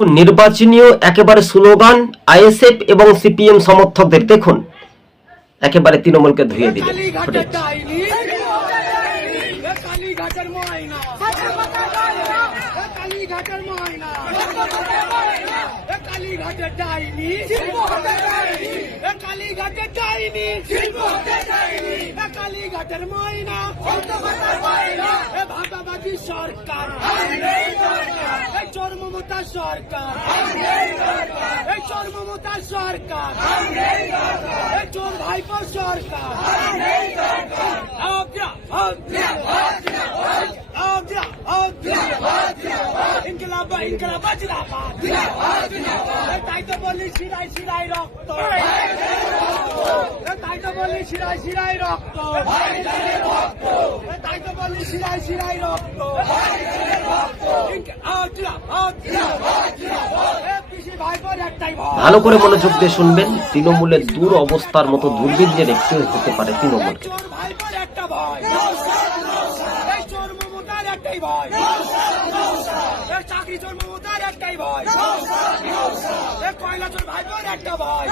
নির্বাচনীয় একেবারে slogan ISF এবং CPM সমর্থকদের দেখুন একেবারে তৃণমূলকে ধুয়ে দিলেন। সরকার চোর মমতা সরকার চোর মমতা সরকার চোর ভাইপো সরকার ইনকলাব ইনকলাব জিন্দাবাদ তাই তো বলি শিরায় শিরায় রক্ত তাই তো বলি শিরায় শিরায় রক্ত তাই তো বলি শিরায় শিরায় রক্ত ভালো করে মনোযোগ দিয়ে শুনবেন। তৃণমূলের দূর অবস্থার মতো দুর্বৃত্তের একটু হতে পারে তৃণমূলকে। চাকরি চোর মমতার একটাই ভয়, কয়লা চোর ভাইপোর একটা ভয়।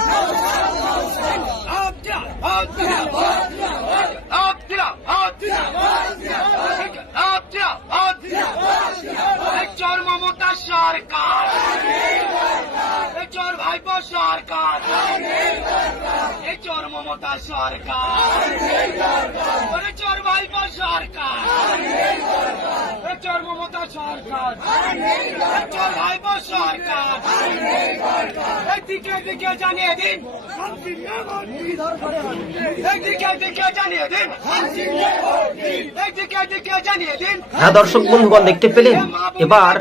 চোর মমতা সরকার চোর ভাইপো সরকার চোর মমতা সরকার চোর ভাইপো সরকার চোর মমতা সরকার চোর ভাইপো সরকার দিকে দিকে জানিয়ে দিন দিকে দিকে জানিয়ে দিন দিকে দিকে জানিয়ে দিন। হ্যাঁ দর্শক বন্ধুগণ, দেখতে পেলেন এবার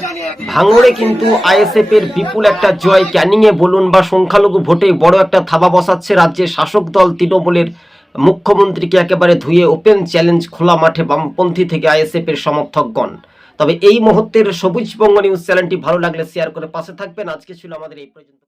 ভাঙড়ে কিন্তু আইএসএফ এর বিপুল একটা জয়। ক্যানিং এ বলুন বা সংখ্যালঘু ভোটে বড় একটা থাবা বসাচ্ছে রাজ্যের শাসক দল তৃণমূলের মুখ্যমন্ত্রীকে একেবারে ধুয়ে ওপেন চ্যালেঞ্জ খোলা মাঠে বামপন্থী থেকে আইএসএফ এর সমর্থকগণ। তবে এই মুহূর্তের সবুজবঙ্গ নিউজ চ্যানেলটি ভালো লাগলে শেয়ার করে পাশে থাকবেন। আজকে ছিল আমাদের এই পর্যন্ত।